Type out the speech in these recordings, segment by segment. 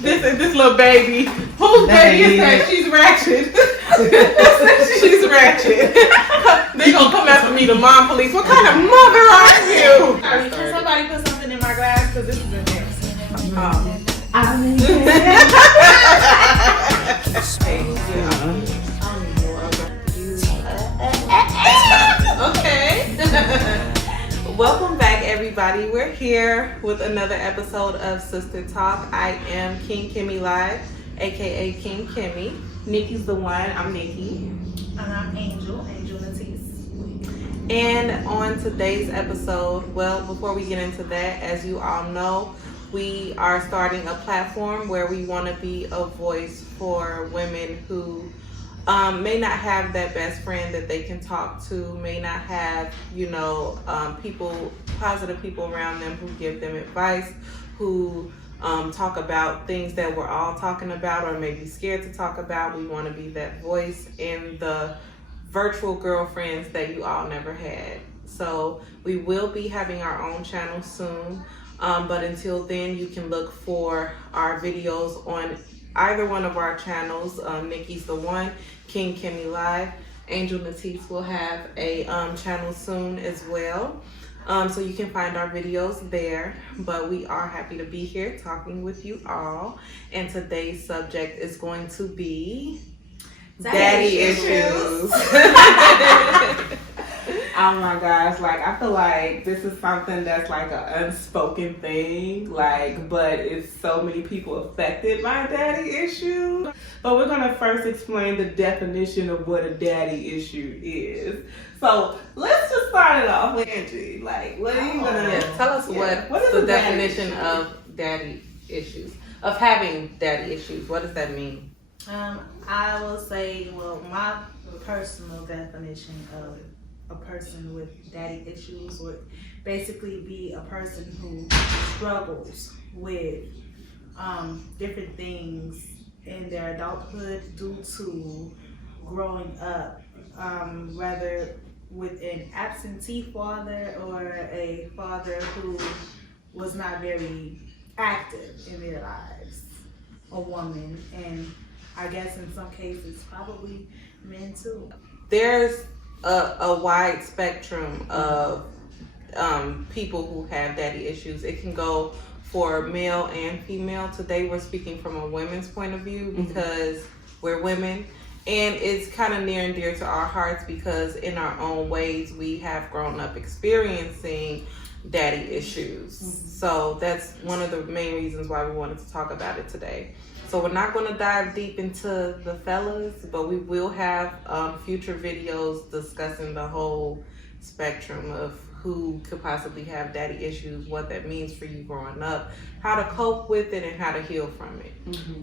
This little baby. Whose baby is that? She's ratchet. She's ratchet. They gonna come after me, the mom police. What kind of mother are you? Can somebody put something in my glass? Because this is embarrassing. Okay. Welcome back, everybody. We're here with another episode of Sister Talk. I am King Kimmy Live, aka King Kimmy. Nikki's the one. I'm Nikki. And I'm Angel Latisse. And on today's episode, well, before we get into that, as you all know, we are starting a platform where we want to be a voice for women who may not have that best friend that they can talk to, may not have, positive people around them who give them advice, who talk about things that we're all talking about or maybe scared to talk about. We want to be that voice in the virtual girlfriends that you all never had. So we will be having our own channel soon. But until then, you can look for our videos on either one of our channels. Nikki's the one, King Kimmy Live. Angel Latisse will have a channel soon as well. So you can find our videos there. But we are happy to be here talking with you all. And today's subject is going to be daddy issues. Oh my gosh, I feel like this is something that's an unspoken thing, but it's so many people affected by daddy issues. But we're gonna first explain the definition of what a daddy issue is. So let's just start it off with Angie. What are you gonna tell us what's the definition of daddy issues, of having daddy issues? What does that mean? I will say, my personal definition of a person with daddy issues would basically be a person who struggles with different things in their adulthood due to growing up, whether with an absentee father or a father who was not very active in their lives, a woman, and I guess in some cases probably men too. There's a wide spectrum of people who have daddy issues. It can go for male and female. Today we're speaking from a women's point of view because we're women, and it's kind of near and dear to our hearts because in our own ways we have grown up experiencing daddy issues. So that's one of the main reasons why we wanted to talk about it today. So we're not going to dive deep into the fellas, but we will have future videos discussing the whole spectrum of who could possibly have daddy issues, what that means for you growing up, how to cope with it, and how to heal from it.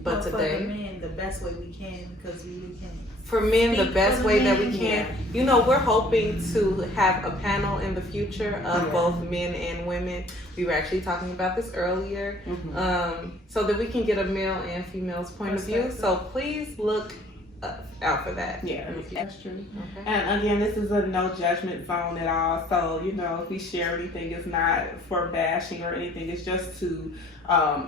But today, for the men, the best way we can, because we can. For men, the best way that we can. We're hoping to have a panel in the future of both men and women. We were actually talking about this earlier, so that we can get a male and female's point of view. So please look out for that. Yeah, that's true. Okay. And again, this is a no judgment zone at all. So, if we share anything, it's not for bashing or anything. It's just to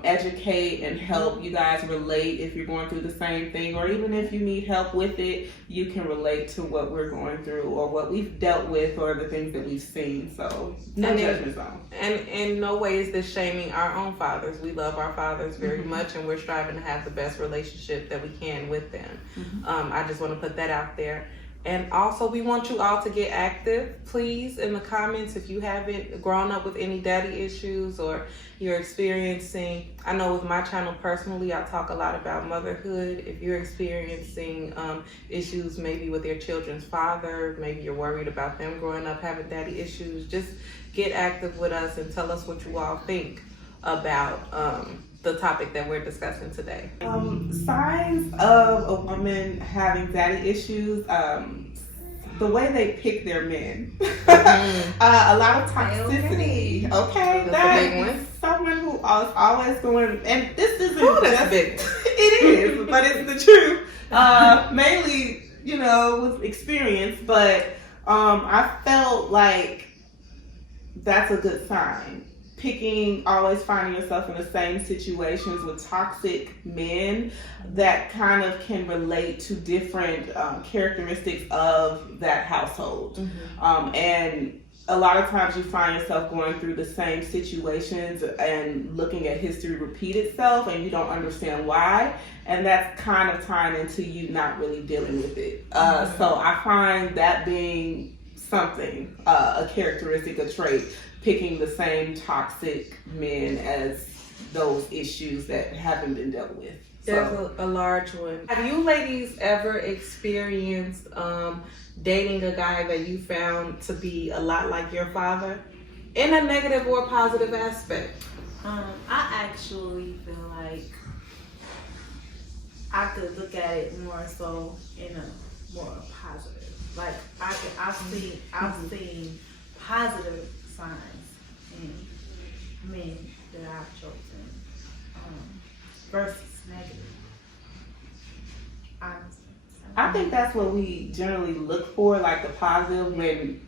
educate and help you guys relate if you're going through the same thing, or even if you need help with it, you can relate to what we're going through or what we've dealt with or the things that we've seen. So, no judgment zone. And in no way is this shaming our own fathers. We love our fathers very much, and we're striving to have the best relationship that we can with them. I just want to put that out there. And also, we want you all to get active, please, in the comments if you haven't grown up with any daddy issues or you're experiencing. I know with my channel personally, I talk a lot about motherhood. If you're experiencing issues maybe with your children's father, maybe you're worried about them growing up having daddy issues, just get active with us and tell us what you all think about the topic that we're discussing today. Signs of a woman having daddy issues, the way they pick their men. A lot of toxicity. Okay, that's a big one. Someone who is always going, and this isn't that's big. It is, but it's the truth. Mainly, with experience, but I felt like that's a good sign. always finding yourself in the same situations with toxic men that kind of can relate to different characteristics of that household. And a lot of times you find yourself going through the same situations and looking at history repeat itself and you don't understand why. And that's kind of tying into you not really dealing with it. So I find that being something, a characteristic, a trait, picking the same toxic men as those issues that haven't been dealt with. There's a large one. Have you ladies ever experienced dating a guy that you found to be a lot like your father in a negative or positive aspect? I actually feel like I could look at it more so in a more positive. Like I've seen positive signs in men that I've chosen versus negative. Honestly. I think that's what we generally look for, like the positive, when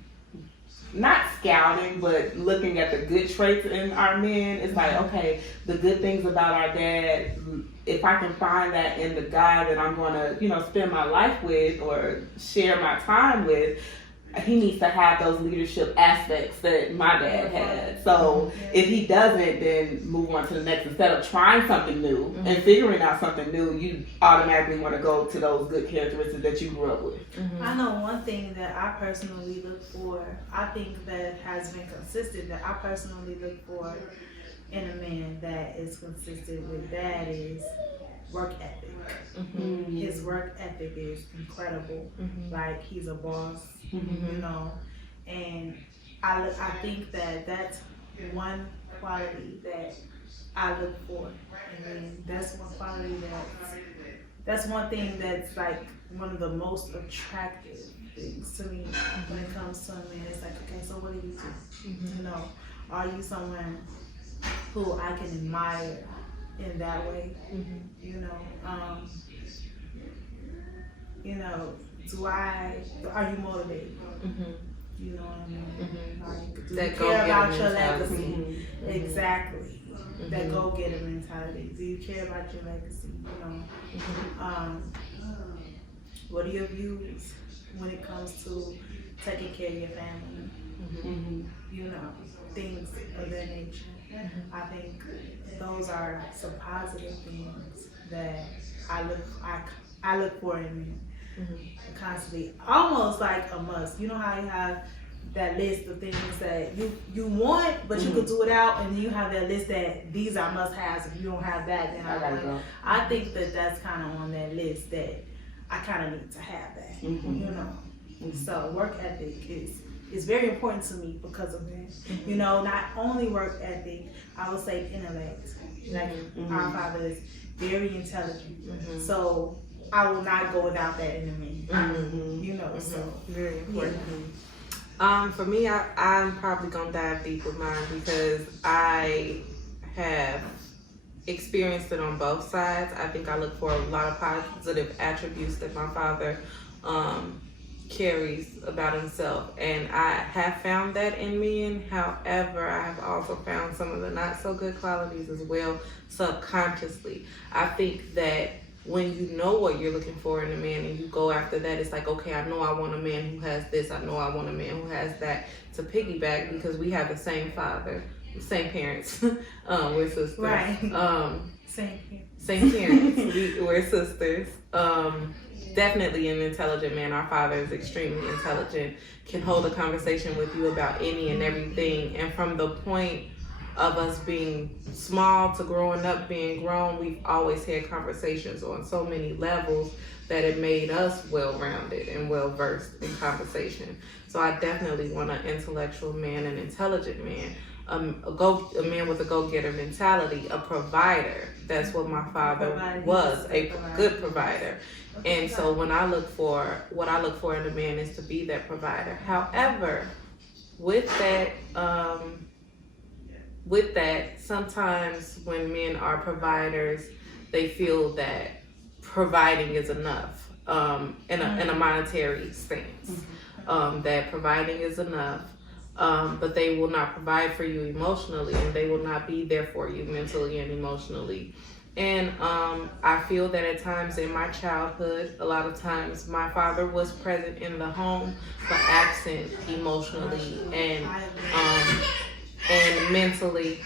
not scouting, but looking at the good traits in our men. It's like, okay, the good things about our dad, if I can find that in the guy that I'm going to, spend my life with or share my time with, he needs to have those leadership aspects that my dad had. So if he doesn't, then move on to the next. Instead of trying something new and figuring out something new, you automatically want to go to those good characteristics that you grew up with. I know one thing that I personally look for, I think that has been consistent, that I personally look for in a man that is consistent with that is work ethic. His work ethic is incredible. Like, he's a boss, and I think that that's one quality that I look for, and that's one quality that's one thing that's like one of the most attractive things to me when it comes to a man. It's like, okay, so what do you do? Are you someone who I can admire in that way? Are you motivated? You know what I mean? Like, do you care about your legacy? Exactly. That go-getter mentality. Do you care about your legacy? What are your views when it comes to taking care of your family? Things of that nature. I think those are some positive things that I look for in men. Constantly, almost like a must. You know how you have that list of things that you want, but you could do without, and then you have that list that these are must-haves. If you don't have that, then I think that that's kind of on that list that I kind of need to have that. So work ethic is very important to me because of that. Not only work ethic, I would say intellect. Like our father is very intelligent, so I will not go without that in a man. So very important. For me, I'm probably gonna dive deep with mine because I have experienced it on both sides. I think I look for a lot of positive attributes that my father carries about himself, and I have found that in men. However, I have also found some of the not so good qualities as well, subconsciously. I think that when you know what you're looking for in a man and you go after that, it's like, okay, I know I want a man who has this, I know I want a man who has that, to piggyback, because we have the same father, same parents. We're sisters. Right. Same parents. We're sisters. Definitely an intelligent man. Our father is extremely intelligent, can hold a conversation with you about any and everything. And from the point of us being small to growing up, being grown, we've always had conversations on so many levels that it made us well-rounded and well-versed in conversation. So I definitely want an intellectual man, an intelligent man, a man with a go-getter mentality, a provider. That's what my father was, a good provider. And so what I look for in a man is to be that provider. However, with that, sometimes when men are providers, they feel that providing is enough, in a monetary stance. That providing is enough. but they will not provide for you emotionally, and they will not be there for you mentally and emotionally. And I feel that at times in my childhood, a lot of times my father was present in the home, but absent emotionally and mentally.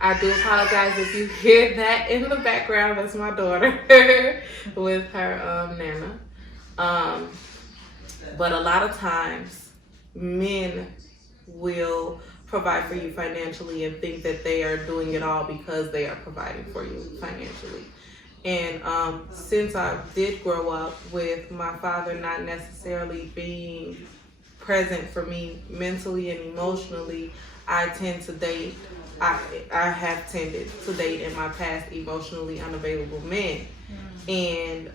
I do apologize if you hear that in the background. That's my daughter with her nana. But a lot of times men will provide for you financially and think that they are doing it all because they are providing for you financially. And since I did grow up with my father not necessarily being present for me mentally and emotionally, I tend to date. I have tended to date in my past emotionally unavailable men. And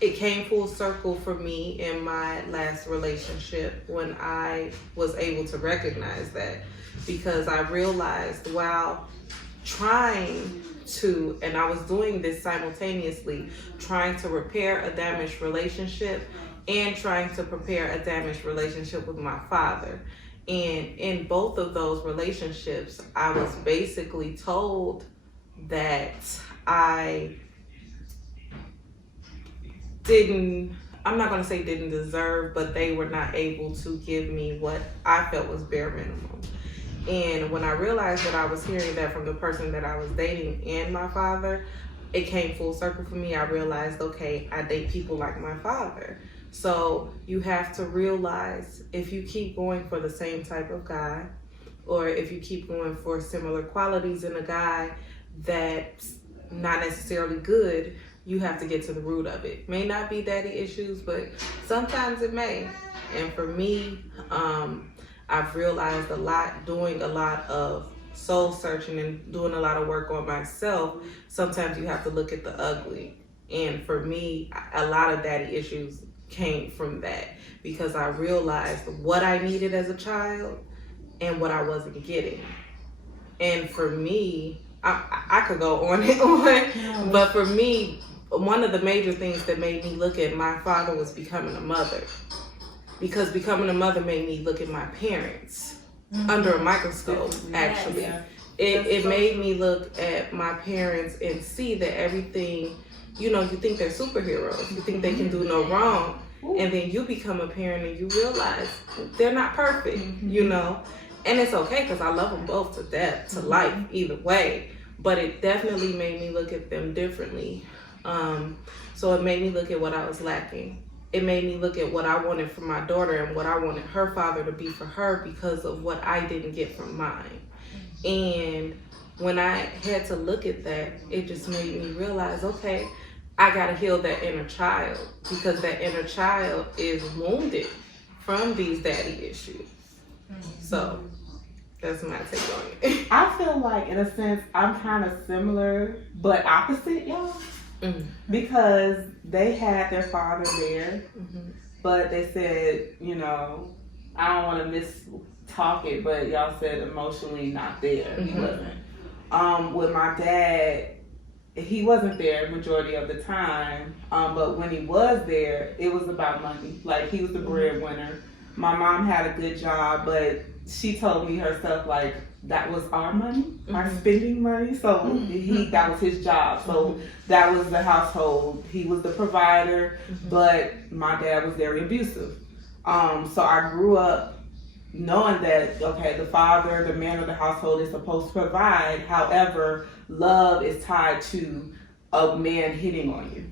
it came full circle for me in my last relationship when I was able to recognize that, because I realized while trying to, and I was doing this simultaneously, trying to repair a damaged relationship and trying to prepare a damaged relationship with my father. And in both of those relationships, I was basically told that I'm not going to say didn't deserve, but they were not able to give me what I felt was bare minimum. And when I realized that I was hearing that from the person that I was dating and my father, it came full circle for me. I realized, okay, I date people like my father. So you have to realize, if you keep going for the same type of guy, or if you keep going for similar qualities in a guy that's not necessarily good, you have to get to the root of it. May not be daddy issues, but sometimes it may. And for me, I've realized doing a lot of soul searching and doing a lot of work on myself, sometimes you have to look at the ugly. And for me, a lot of daddy issues came from that, because I realized what I needed as a child and what I wasn't getting. And for me, I could go on and on, but for me, one of the major things that made me look at my father was becoming a mother, because becoming a mother made me look at my parents under a microscope. Actually, it made me look at my parents and see that everything, you think they're superheroes, you think they can do no wrong, and then you become a parent and you realize they're not perfect, and it's okay, because I love them both to death, to life, either way. But it definitely made me look at them differently. So it made me look at what I was lacking. It made me look at what I wanted from my daughter and what I wanted her father to be for her, because of what I didn't get from mine. And when I had to look at that, it just made me realize, okay, I gotta heal that inner child, because that inner child is wounded from these daddy issues. So that's my take on it. I feel like, in a sense, I'm kind of similar, but opposite, y'all. Because they had their father there, but they said, I don't want to mistalk it, but y'all said emotionally not there. He wasn't. With my dad, he wasn't there majority of the time, but when he was there, it was about money. Like, he was the breadwinner. My mom had a good job, but she told me herself, like, that was our money, our spending money. So that was his job. So that was the household. He was the provider, but my dad was very abusive. So I grew up knowing that, okay, the father, the man of the household, is supposed to provide. However, love is tied to a man hitting on you.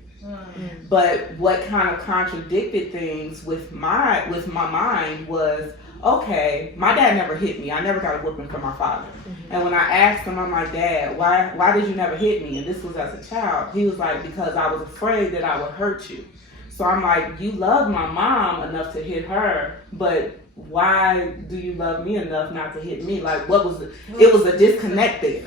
But what kind of contradicted things with my mind was, okay, my dad never hit me. I never got a whooping from my father. And when I asked him, I'm like, Dad, why did you never hit me? And this was as a child. He was like, because I was afraid that I would hurt you. So I'm like, you love my mom enough to hit her, but why do you love me enough not to hit me? Like, it was a disconnect there.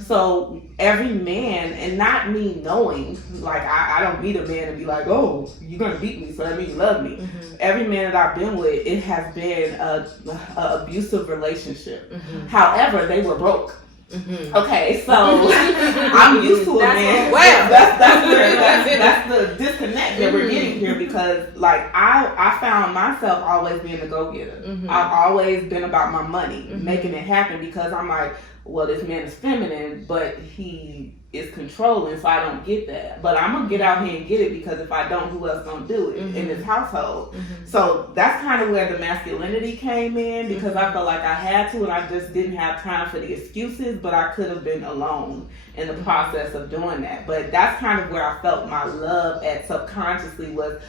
So every man, and not me knowing, like, I don't beat a man and be like, oh, you're going to beat me, so that means you love me. Every man that I've been with, it has been a abusive relationship. However, they were broke. Okay, so I'm used to it, man. Well, that's the disconnect that we're getting here, because like I found myself always being a go-getter. I've always been about my money, making it happen, because I'm like, well, this man is feminine, but he is controlling, so I don't get that. But I'm gonna get out here and get it, because if I don't, who else gonna do it in this household? So that's kind of where the masculinity came in, because I felt like I had to, and I just didn't have time for the excuses, but I could have been alone in the process of doing that. But that's kind of where I felt my love at subconsciously, was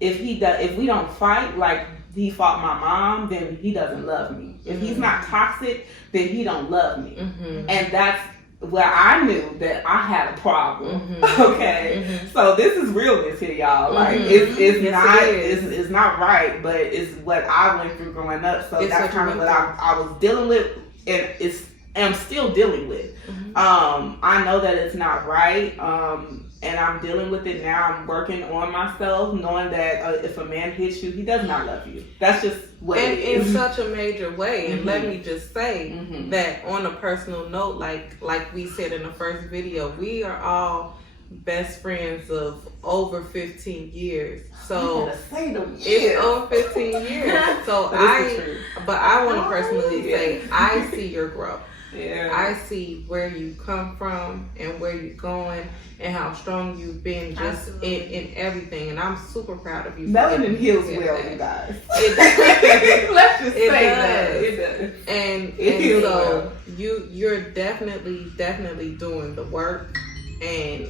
if we don't fight like he fought my mom, then he doesn't love me. If he's not toxic, then he don't love me. And that's where I knew that I had a problem. Okay, so this is realness here, y'all. Like it's not right, but it's what I went through growing up. So that's kind of what I was dealing with, and I'm still dealing with. I know that it's not right, and I'm dealing with it now. I'm working on myself, knowing that if a man hits you, he does not love you. That's just what it is. In such a major way. And let me just say that on a personal note, like we said in the first video, we are all best friends of over 15 years. So it's over 15 years. So I want to personally say, I see your growth. Yeah. I see where you come from and where you're going and how strong you've been just in everything. And I'm super proud of you. Melanin heals well, you guys. Let's just say that. It does. And so you're definitely doing the work and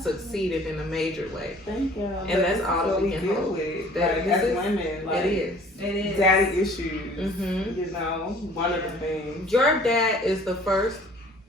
succeeded in a major way. Thank you. And that's all that we can deal hope. with. That as women, like, it is daddy issues. You know, one of the things. Your dad is the first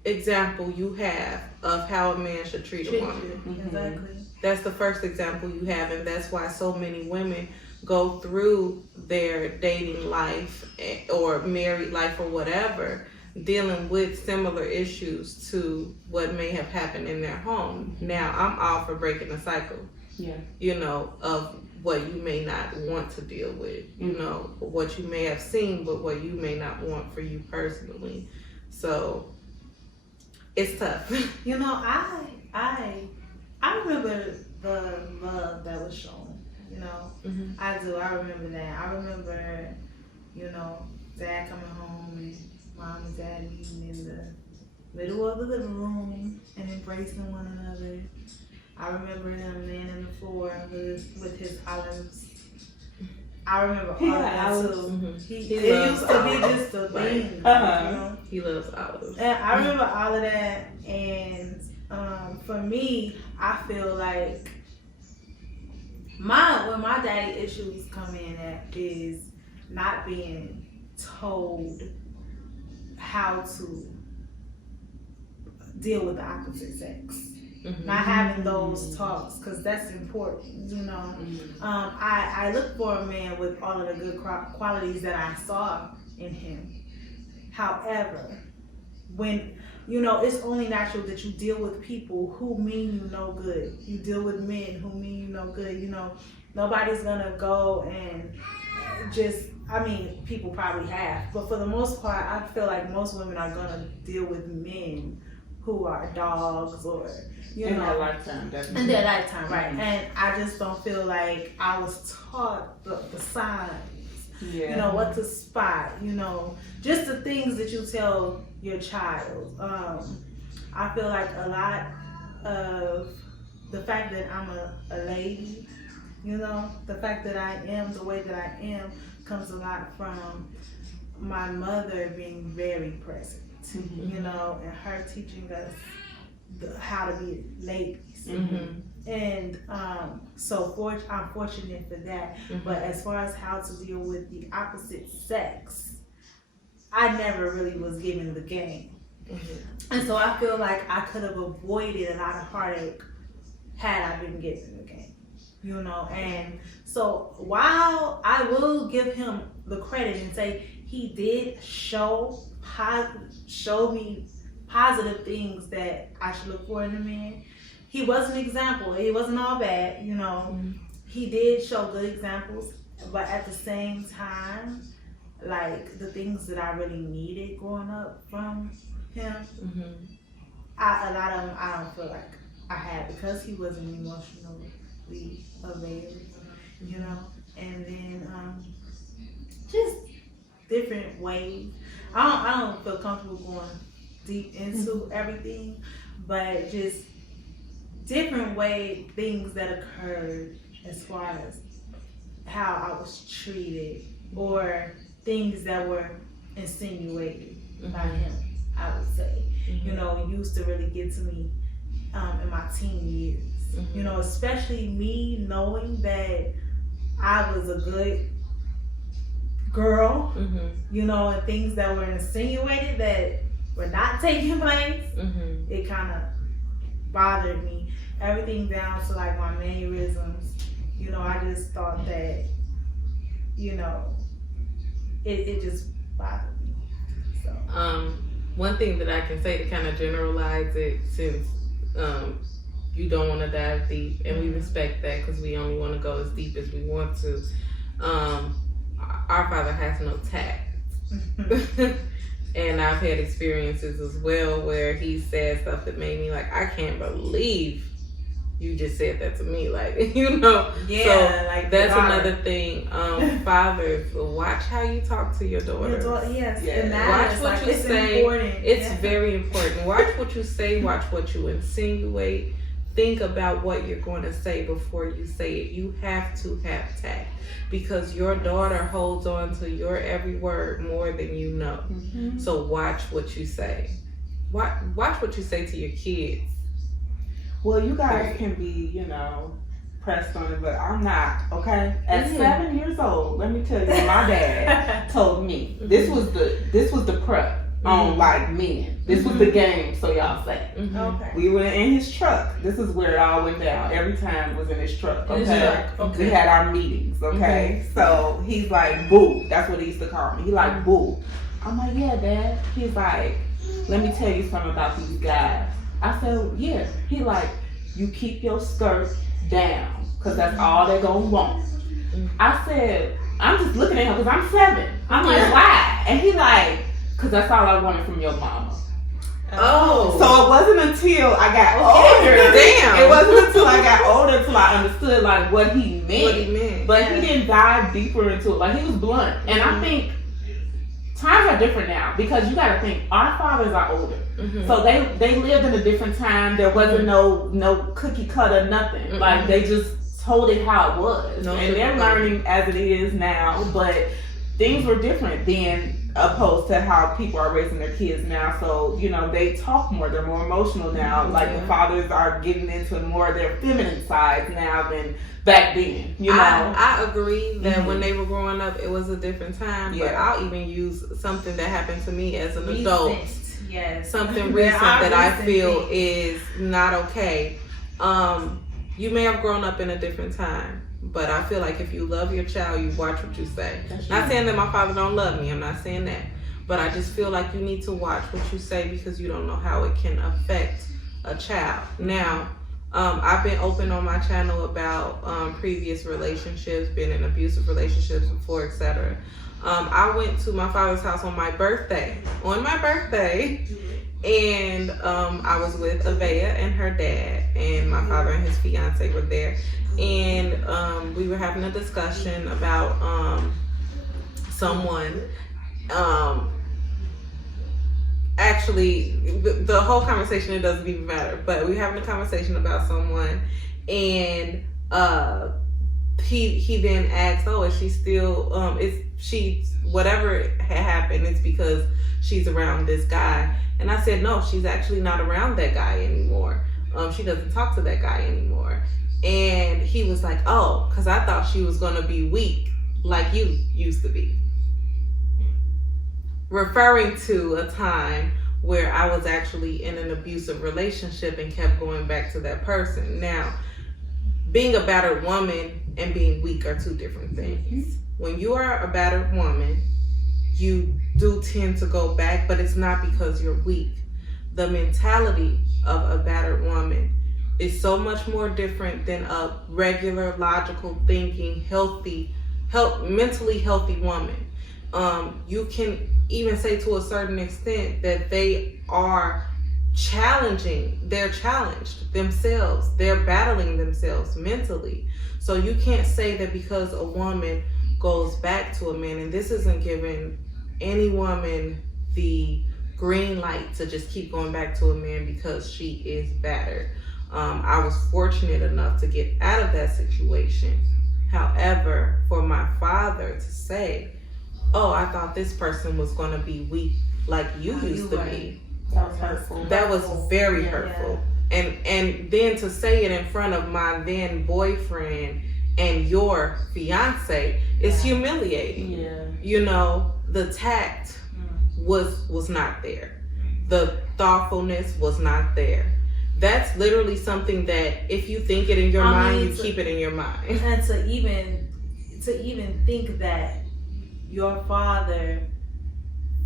example you have of how a man should treat a woman. Exactly. That's the first example you have, and that's why so many women go through their dating life or married life or whatever, dealing with similar issues to what may have happened in their home. Now, I'm all for breaking the cycle, you know, of what you may not want to deal with, you know, what you may have seen, but what you may not want for you personally. So it's tough. You know, I remember the love that was shown, you know. I do. I remember that. I remember, you know, dad coming home and mom and dad meeting in the middle of the living room and embracing one another. I remember him laying on the floor with his olives. I remember all of that too. It used to be just a thing. You know? He loves olives. And I remember all of that. And for me, I feel like where my daddy issues come in at is not being told how to deal with the opposite sex. Not having those talks, because that's important, you know. I look for a man with all of the good qualities that I saw in him. However, when, you know, it's only natural that you deal with people who mean you no good. You deal with men who mean you no good, you know. Nobody's gonna go and just, I mean, people probably have, but for the most part, I feel like most women are gonna deal with men who are dogs or, you know. In their lifetime, definitely. In their lifetime, right. And I just don't feel like I was taught the signs, you know, what to spot, you know, just the things that you tell your child. I feel like a lot of the fact that I'm a lady, you know, the fact that I am the way that I am comes a lot from my mother being very present, you know, and her teaching us how to be ladies. And so I'm fortunate for that. But as far as how to deal with the opposite sex, I never really was given the game. And so I feel like I could have avoided a lot of heartache had I been given the game, you know. And so while I will give him the credit and say he did show me positive things that I should look for in a man, he was an example. He wasn't all bad, you know. He did show good examples, but at the same time, like the things that I really needed growing up from him, a lot of them I don't feel like I had because he wasn't emotionally available, you know. And then just different ways. I don't feel comfortable going deep into everything, but just different things that occurred as far as how I was treated or things that were insinuated by him, I would say. You know, used to really get to me in my teen years. You know, especially me knowing that I was a good girl, you know, and things that were insinuated that were not taking place, it kind of bothered me. Everything down to like my mannerisms, you know, I just thought that, you know, it just bothered me. So. One thing that I can say to kind of generalize it, since you don't want to dive deep, and we respect that because we only want to go as deep as we want to. Our father has no tact. And I've had experiences as well where he said stuff that made me like, I can't believe you just said that to me. Like, you know. Yeah, so like that's another thing. Fathers, watch how you talk to your daughters. Yes, yeah. it matters. Watch what you it's say. Important. It's very important. Watch what you say. Watch what you insinuate. Think about what you're going to say before you say it. You have to have tact because your daughter holds on to your every word more than you know. So watch what you say. Watch what you say to your kids. Well, you guys can be, you know, pressed on it, but I'm not, okay? At 7 years old, let me tell you, my dad told me this was the prep on like men. This was the game, so y'all say. Okay. We were in his truck. This is where it all went down. Every time was in his truck. Okay. Okay. We had our meetings. Okay. So he's like, boo. That's what he used to call me. He like, boo. I'm like, yeah, Dad. He's like, let me tell you something about these guys. I said, yeah. He like, you keep your skirt down, cause that's all they're gonna want. I said, I'm just looking at him cause I'm 7. I'm like, why? And he like, cause that's all I wanted from your mama. Oh. So it wasn't until I got older. Damn. It wasn't until I got older till I understood like what he meant. What he meant. But he didn't dive deeper into it. Like he was blunt. And I think times are different now because you gotta think our fathers are older. So they lived in a different time. There wasn't no cookie cutter, nothing. Like they just told it how it was. And they're learning as it is now, but things were different then opposed to how people are raising their kids now. So, you know, they talk more, they're more emotional now. Like the fathers are getting into more of their feminine sides now than back then, you know. I agree that when they were growing up, it was a different time. But I'll even use something that happened to me as an adult. Yes. Something recent that I feel is not okay. You may have grown up in a different time, but I feel like if you love your child, you watch what you say. Not saying that my father don't love me. I'm not saying that. But I just feel like you need to watch what you say because you don't know how it can affect a child. Now, I've been open on my channel about previous relationships, been in abusive relationships before, etc. I went to my father's house on my birthday. And I was with Avea and her dad, and my father and his fiance were there. And we were having a discussion about someone. Actually, the whole conversation, it doesn't even matter, but we were having a conversation about someone, and he then asked, oh, is she still, whatever had happened, it's because she's around this guy. And I said, no, she's actually not around that guy anymore. She doesn't talk to that guy anymore. And he was like, oh, because I thought she was going to be weak like you used to be. Referring to a time where I was actually in an abusive relationship and kept going back to that person. Now, being a battered woman and being weak are two different things. When you are a battered woman, you do tend to go back, but it's not because you're weak. The mentality of a battered woman is so much more different than a regular, logical thinking, mentally healthy woman. You can even say to a certain extent that they are they're challenged themselves, they're battling themselves mentally. So you can't say that because a woman goes back to a man, and this isn't giving any woman the green light to just keep going back to a man because she is battered. I was fortunate enough to get out of that situation. However, for my father to say, oh, I thought this person was going to be weak like you used to be, That was hurtful. that was very hurtful. And then to say it in front of my then boyfriend and your fiance is humiliating. Yeah. You know, the tact was not there. The thoughtfulness was not there. That's literally something that if you think it in your mind, you keep it in your mind. And to even think that your father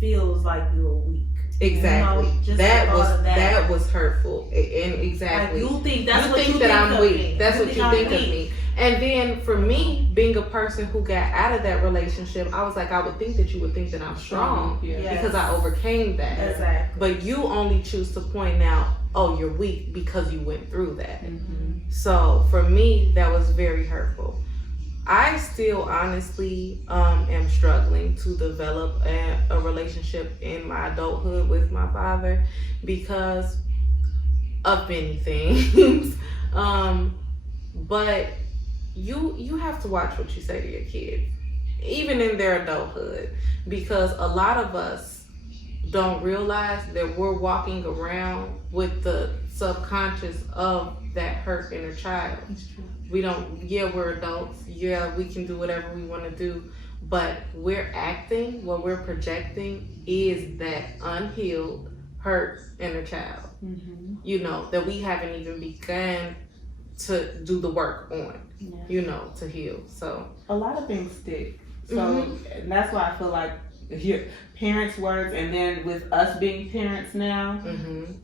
feels like you're weak. Exactly. You know, just that was hurtful. And exactly. Like you think that's what you think think that I'm weak. Me. That's you what you think of me. And then for me, being a person who got out of that relationship, I was like, I would think that you would think that I'm strong because I overcame that. Exactly. But you only choose to point out, oh, you're weak because you went through that. Mm-hmm. So for me, that was very hurtful. I still honestly am struggling to develop a relationship in my adulthood with my father because of many things. But you have to watch what you say to your kids, even in their adulthood, because a lot of us don't realize that we're walking around with the subconscious of that hurt inner child. We don't, we're adults, we can do whatever we want to do, but we're acting, what we're projecting is that unhealed, hurt inner child, you know, that we haven't even begun to do the work on, you know, to heal. So a lot of things stick. So and that's why I feel like your parents' words, and then with us being parents now,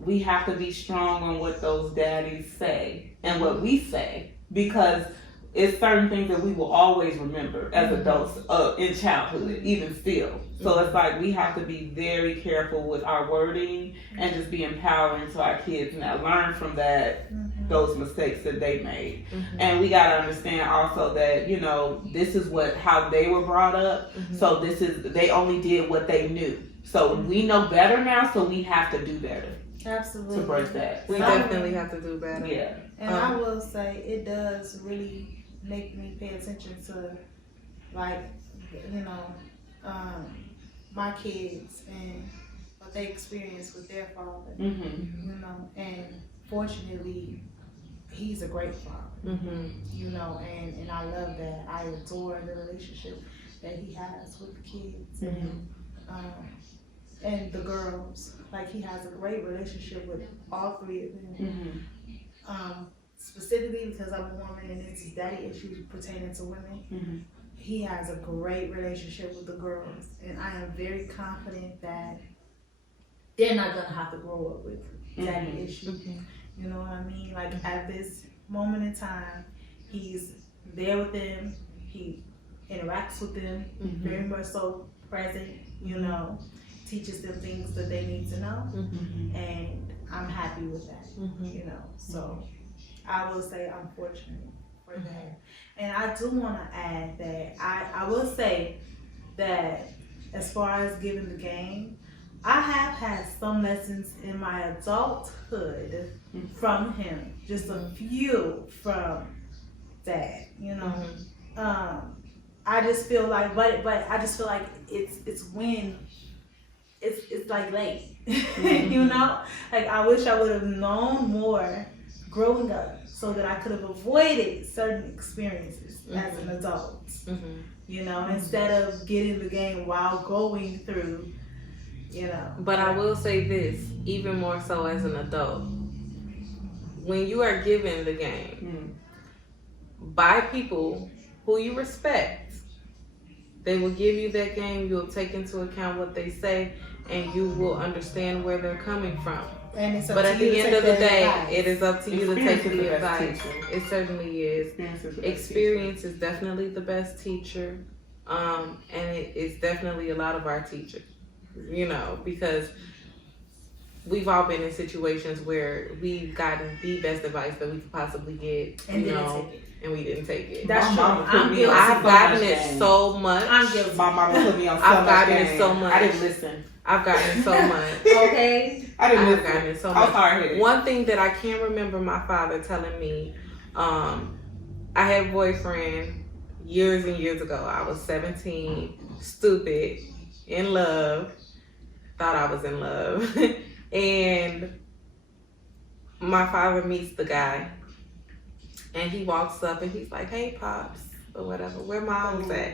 we have to be strong on what those daddies say and what we say, because it's certain things that we will always remember as adults in childhood, even still. So it's like we have to be very careful with our wording and just be empowering to our kids now. Learn from that, those mistakes that they made. And we got to understand also that, you know, this is how they were brought up. So they only did what they knew. So we know better now, so we have to do better. Absolutely. To break that. We definitely have to do better. Yeah. And I will say it does really make me pay attention to, like, you know, my kids and what they experience with their father. You know, and fortunately, he's a great father. You know, and I love that. I adore the relationship that he has with the kids and the girls. Like, he has a great relationship with all three of them. Specifically because I'm a woman and it's daddy issues pertaining to women. He has a great relationship with the girls, and I am very confident that they're not gonna have to grow up with daddy issues. You know what I mean? Like, at this moment in time, he's there with them. He interacts with them, very much so present. You know, teaches them things that they need to know, and I'm happy with that. You know, so I will say I'm fortunate for that. And I do want to add that I will say that as far as giving the game, I have had some lessons in my adulthood from him, just a few from Dad, you know. I just feel like, but I just feel like it's when it's like late, you know. Like, I wish I would have known more growing up, so that I could have avoided certain experiences as an adult. You know, instead of getting the game while going through, you know. But I will say this, even more so as an adult, when you are given the game by people who you respect, they will give you that game, you'll take into account what they say, and you will understand where they're coming from. But at the end of the day, it is up to you to take the advice. It certainly is. Experience is definitely the best teacher, and it's definitely a lot of our teachers, you know, because we've all been in situations where we've gotten the best advice that we could possibly get, And you didn't know, take it. and we didn't take it. That's My true. mama put I'm me guilty. on I've gotten game. it so much. I'm guilty. My mama put me on so I've much gotten it game. so much. I didn't listen. I've gotten it so much. Okay. I didn't I've listen. gotten it so I much. was hard-headed. One thing that I can remember my father telling me, I had a boyfriend years and years ago. I was 17, stupid, in love, thought I was in love. And my father meets the guy, and he walks up and he's like, "Hey, Pops," or whatever, "where mom's at?"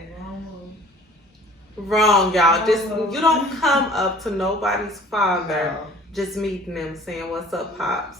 Wrong, y'all. Just, you don't come up to nobody's father just meeting them saying, "What's up, Pops?"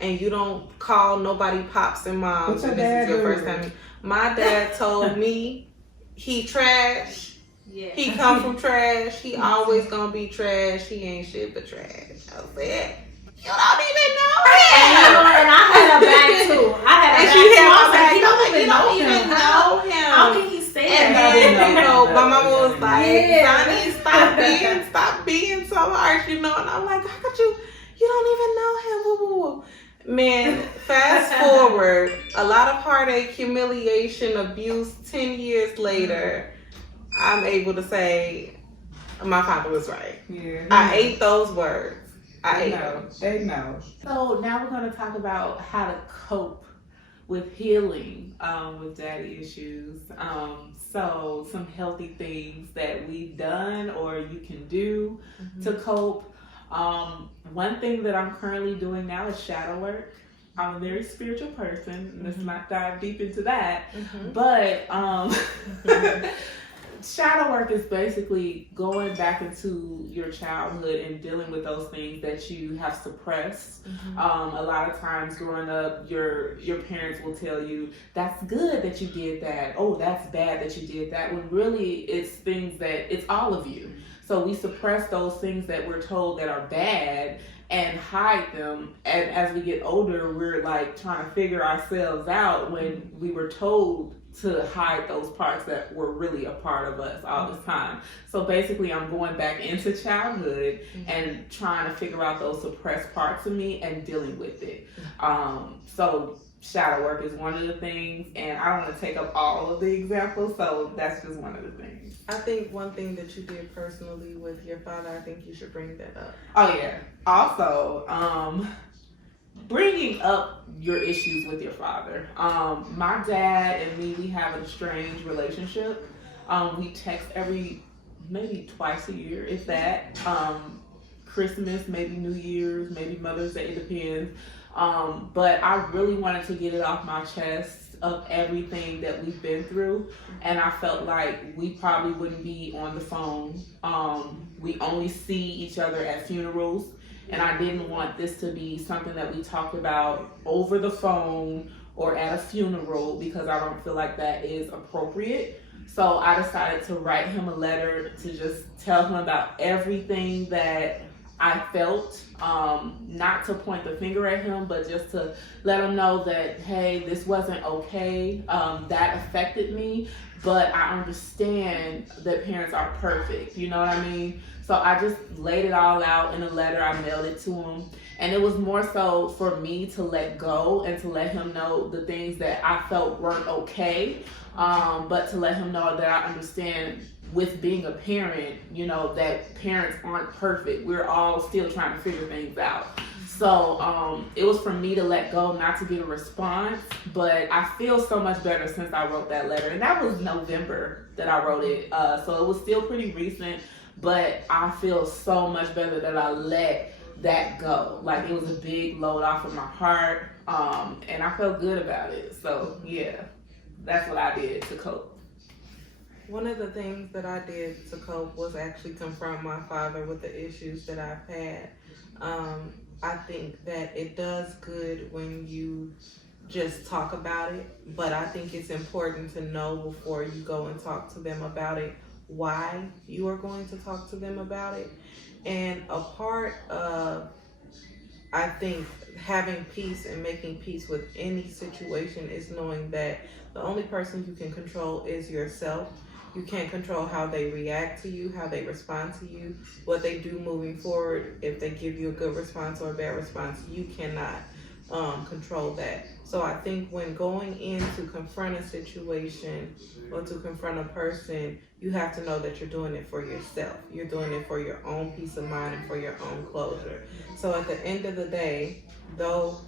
And you don't call nobody Pops and Moms. What's your And this is your dad first time. My dad told me he trash. Yeah. He come from trash. He always gonna be trash. He ain't shit but trash. I said, you don't even know him. And I had a back too. I had a And back she too. had I my was back. like, you don't even know You don't him. even know him. How can he say And that? then, you know, my mama was like, Yeah. Sonny, stop being so harsh, you know. And I'm like, how could you don't even know him. Woo, woo, woo. Man, fast forward, a lot of heartache, humiliation, abuse, 10 years later, I'm able to say my father was right. Yeah. I ate those words. I ate them. They know. So now we're going to talk about how to cope with healing with daddy issues. So some healthy things that we've done or you can do to cope. One thing that I'm currently doing now is shadow work. I'm a very spiritual person. Let's not dive deep into that. But shadow work is basically going back into your childhood and dealing with those things that you have suppressed. A lot of times growing up, your parents will tell you, that's good that you did that. Oh, that's bad that you did that. When really it's things that, it's all of you. So we suppress those things that we're told that are bad and hide them. And as we get older, we're like trying to figure ourselves out when we were told to hide those parts that were really a part of us all this time. So basically I'm going back into childhood and trying to figure out those suppressed parts of me and dealing with it. So shadow work is one of the things, and I don't want to take up all of the examples, so that's just one of the things. I think one thing that you did personally with your father, I think you should bring that up. Oh yeah. Also, bringing up your issues with your father. My dad and me, we have a strange relationship. We text maybe twice a year, if that. Christmas, maybe New Year's, maybe Mother's Day, it depends. But I really wanted to get it off my chest of everything that we've been through, and I felt like we probably wouldn't be on the phone. We only see each other at funerals, and I didn't want this to be something that we talked about over the phone or at a funeral, because I don't feel like that is appropriate. So I decided to write him a letter to just tell him about everything that I felt, not to point the finger at him, but just to let him know that, hey, this wasn't okay, that affected me, but I understand that parents are perfect, you know what I mean? So I just laid it all out in a letter. I mailed it to him, and it was more so for me to let go and to let him know the things that I felt weren't okay, but to let him know that I understand with being a parent, you know, that parents aren't perfect. We're all still trying to figure things out. So it was for me to let go, not to get a response, but I feel so much better since I wrote that letter. And that was November that I wrote it. So it was still pretty recent, but I feel so much better that I let that go. Like, it was a big load off of my heart, and I felt good about it. So yeah, that's what I did to cope. One of the things that I did to cope was actually confront my father with the issues that I've had. I think that it does good when you just talk about it, but I think it's important to know before you go and talk to them about it why you are going to talk to them about it. And a part of, I think, having peace and making peace with any situation is knowing that the only person you can control is yourself. You can't control how they react to you, how they respond to you, what they do moving forward. If they give you a good response or a bad response, you cannot control that. So I think when going in to confront a situation or to confront a person, you have to know that you're doing it for yourself. You're doing it for your own peace of mind and for your own closure. So at the end of the day, though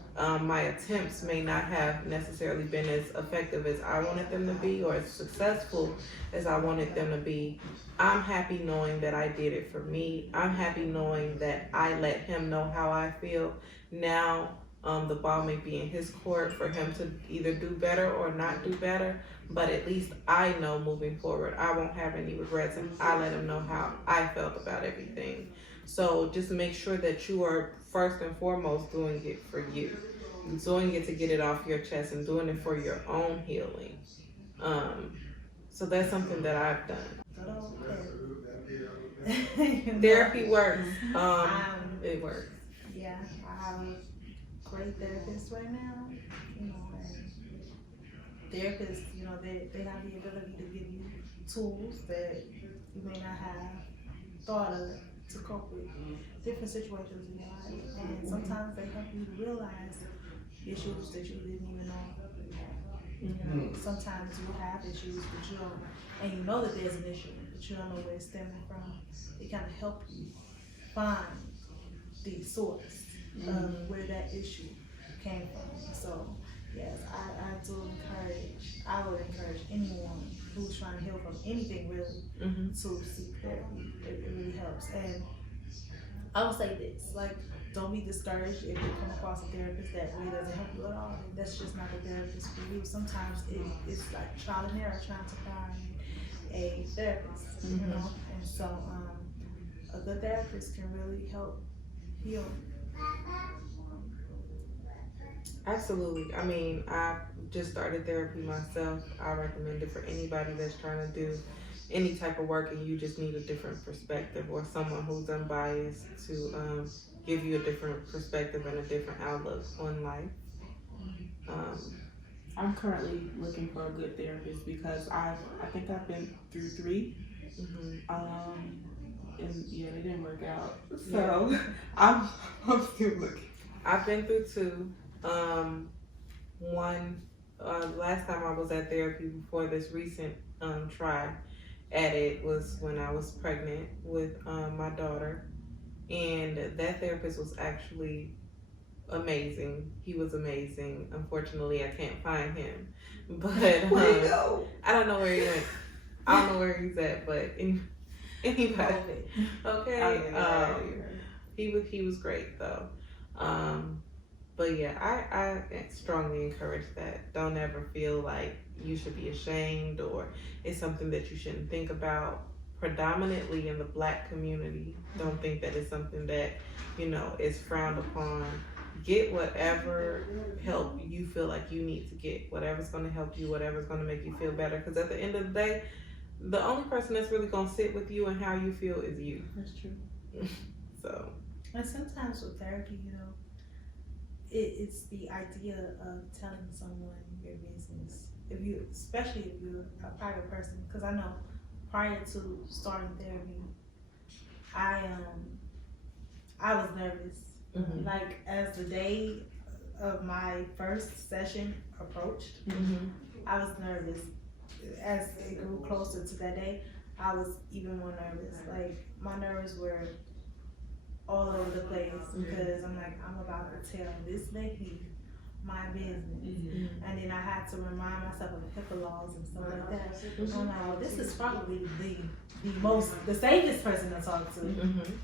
my attempts may not have necessarily been as effective as I wanted them to be or as successful as I wanted them to be, I'm happy knowing that I did it for me. I'm happy knowing that I let him know how I feel. Now, the ball may be in his court for him to either do better or not do better, but at least I know moving forward I won't have any regrets, and I let him know how I felt about everything. So just make sure that you are first and foremost doing it for you, doing it to get it off your chest and doing it for your own healing. So that's something that I've done. Therapy works. It works. Yeah, I have a great therapist right now. You know, and therapists, you know, they have the ability to give you tools that you may not have thought of to cope with different situations in your life. And sometimes they help you to realize issues that you didn't even know you had. You know, sometimes you have issues, but you don't, and you know that there's an issue, but you don't know where it's stemming from. It kind of help you find the source of where that issue came from. So yes, I would encourage anyone who's trying to heal from anything really to seek therapy. It really helps. And I will say this, like, don't be discouraged if you come across a therapist that really doesn't help you at all. That's just not the therapist for you. Sometimes it's like trial and error trying to find a therapist, you know? And so a good therapist can really help heal. Absolutely. I mean, I just started therapy myself. I recommend it for anybody that's trying to do any type of work and you just need a different perspective, or someone who's unbiased to give you a different perspective and a different outlook on life. I'm currently looking for a good therapist because I think I've been through 3. And yeah, they didn't work out. So I'm still looking. I've been through 2. One, last time I was at therapy before this recent try at it was when I was pregnant with my daughter, and that therapist was actually amazing. He was amazing. Unfortunately, I can't find him, but Where you go? I don't know where he went. I don't know where he's at, but anybody, okay. He was great though. But yeah, I strongly encourage that. Don't ever feel like you should be ashamed or it's something that you shouldn't think about. Predominantly in the Black community, don't think that it's something that, you know, is frowned upon. Get whatever help you feel like you need to get, whatever's going to help you, whatever's going to make you feel better. Because at the end of the day, the only person that's really going to sit with you and how you feel is you. That's true. So. And sometimes with therapy, you know, it's the idea of telling someone your business. Especially if you're a private person, because I know prior to starting therapy, I was nervous. Like as the day of my first session approached, I was nervous. As it grew closer to that day, I was even more nervous. Like my nerves were all over the place because I'm like, I'm about to tell this lady my business. And then I had to remind myself of HIPAA laws and stuff like that. I'm like, well, this is probably the safest person to talk to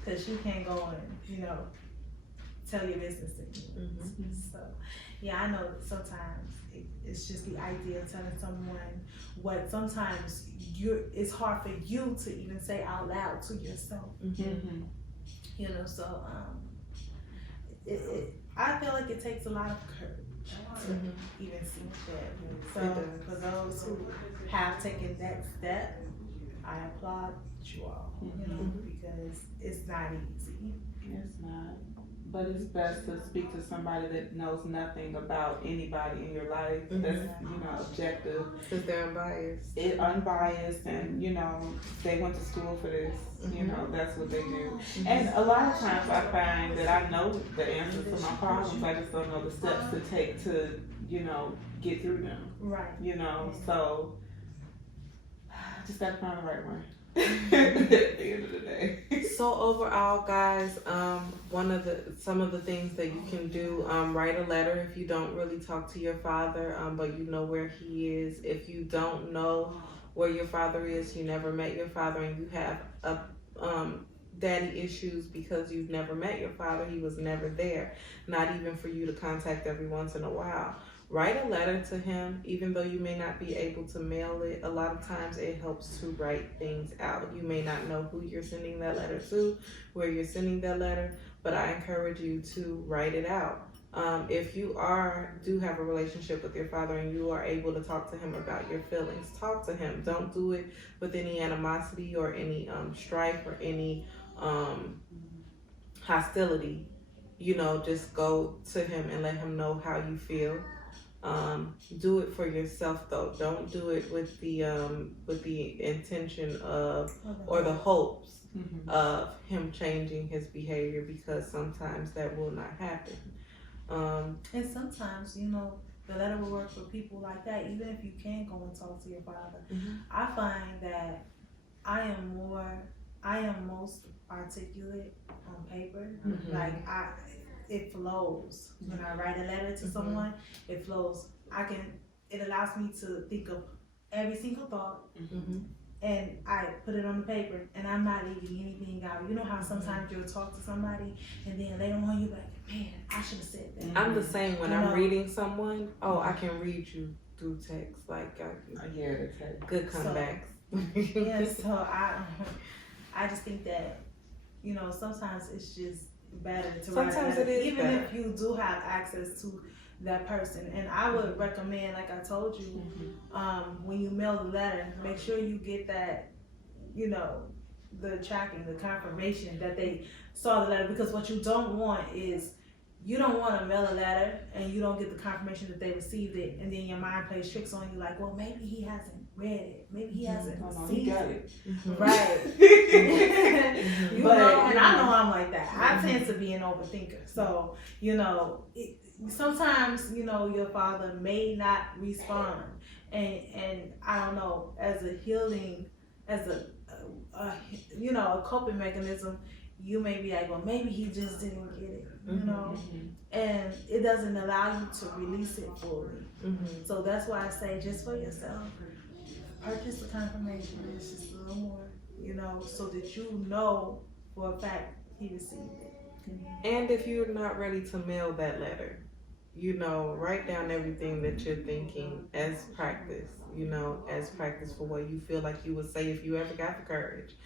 because she can't go and, you know, tell your business to me. So yeah, I know that sometimes it's just the idea of telling someone what sometimes it's hard for you to even say out loud to yourself. You know, so I feel like it takes a lot of courage to even seek that. So for those who have taken that step, I applaud you all, you know, because it's not easy. It's not. But it's best to speak to somebody that knows nothing about anybody in your life. Mhm. That's, objective. Because they're unbiased. Unbiased, and they went to school for this. Mhm. That's what they do. And a lot of times I find that I know the answers to my problems. I just don't know the steps to take to, get through them. Right. So I just gotta find the right one. At the end of the day. So overall, guys, some of the things that you can do, write a letter if you don't really talk to your father, but you know where he is. If you don't know where your father is, you never met your father, and you have daddy issues because you've never met your father, he was never there, not even for you to contact every once in a while. Write a letter to him, even though you may not be able to mail it. A lot of times it helps to write things out. You may not know who you're sending that letter to, where you're sending that letter, but I encourage you to write it out. If you do have a relationship with your father and you are able to talk to him about your feelings, talk to him. Don't do it with any animosity or any strife or any hostility. Just go to him and let him know how you feel. Do it for yourself though. Don't do it with the intention of or the hopes of him changing his behavior, because sometimes that will not happen. And sometimes, the letter will work for people like that, even if you can't go and talk to your father. Mhm. I find that I am most articulate on paper. Mhm. Like it flows. When I write a letter to someone, it flows. It allows me to think of every single thought, Mhm. and I put it on the paper, and I'm not leaving anything out. You know how sometimes you'll talk to somebody and then later on you like, man, I should have said that. I'm the same when I'm reading someone. Oh, I can read you through text. Like, the text. good comebacks. Yeah, so I just think that, sometimes it's just better to write a Sometimes letter, it is even better. if you do have access to that person. And I would recommend, like I told you, when you mail the letter, make sure you get that, the tracking, the confirmation that they saw the letter, because what you don't want is, you don't want to mail a letter and you don't get the confirmation that they received it, and then your mind plays tricks on you like, well, maybe he hasn't read it, maybe he hasn't received it. Right. And I know I'm like that. I tend to be an overthinker. So, sometimes, your father may not respond. And I don't know, as a healing, as a coping mechanism, you may be like, well, maybe he just didn't get it, and it doesn't allow you to release it fully. So that's why I say, just for yourself, purchase the confirmation. It's just a little more, so that you know for a fact he received it. And if you're not ready to mail that letter, write down everything that you're thinking as practice, as practice for what you feel like you would say if you ever got the courage,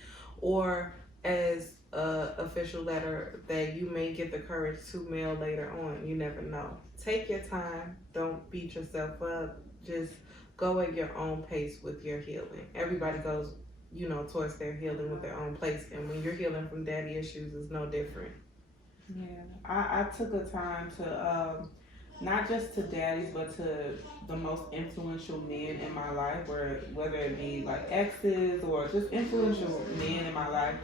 or as a official letter that you may get the courage to mail later on. You never know. Take your time. Don't beat yourself up. Just go at your own pace with your healing. Everybody goes, towards their healing with their own pace, and when you're healing from daddy issues, it's no different. Yeah, I took a time to not just to daddies, but to the most influential men in my life, whether it be like exes or just influential men in my life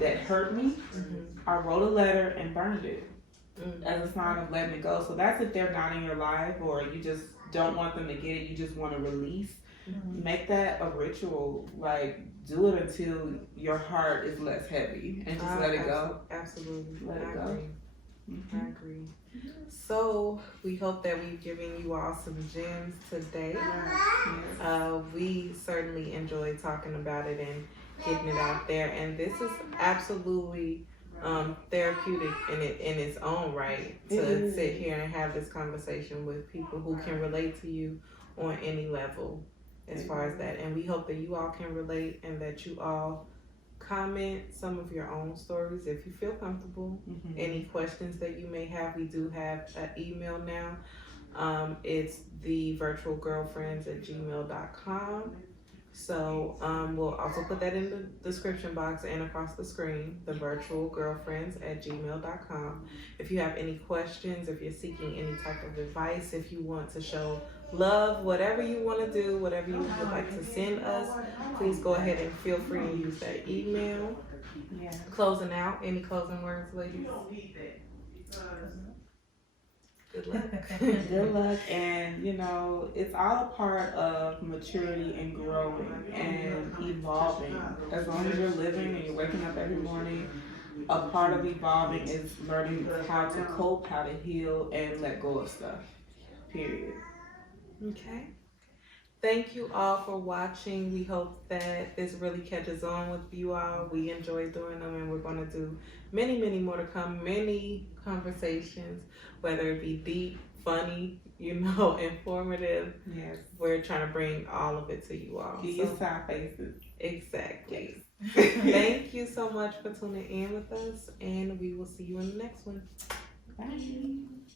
that hurt me. I wrote a letter and burned it as a sign of letting it go. So that's if they're not in your life, or you just don't want them to get it, you just want to release. Make that a ritual. Like, do it until your heart is less heavy, and just let it go. Absolutely. Let it go. I agree. So we hope that we've given you all some gems today. We certainly enjoyed talking about it and getting it out there, and this is absolutely therapeutic in its own right, to sit here and have this conversation with people who can relate to you on any level as far as that. And we hope that you all can relate, and that you all comment some of your own stories if you feel comfortable. Any questions that you may have, we do have an email now. It's thevirtualgirlfriends@gmail.com. So we'll also put that in the description box and across the screen, thevirtualgirlfriends@gmail.com. If you have any questions, if you're seeking any type of advice, if you want to show love, whatever you want to do, whatever you would like to send us, please go ahead and feel free to use that email. Yeah. Closing out, any closing words, ladies? Good luck. Good luck, and you know, it's all a part of maturity and growing and evolving. As long as you're living and you're waking up every morning, a part of evolving is learning how to cope, how to heal, and let go of stuff. Period. Okay. Thank you all for watching. We hope that this really catches on with you all. We enjoy doing them, and we're going to do many, many more to come. Many conversations, whether it be deep, funny, informative. Yes. We're trying to bring all of it to you all. Get used to our faces. Exactly. Thank you so much for tuning in with us, and we will see you in the next one. Bye.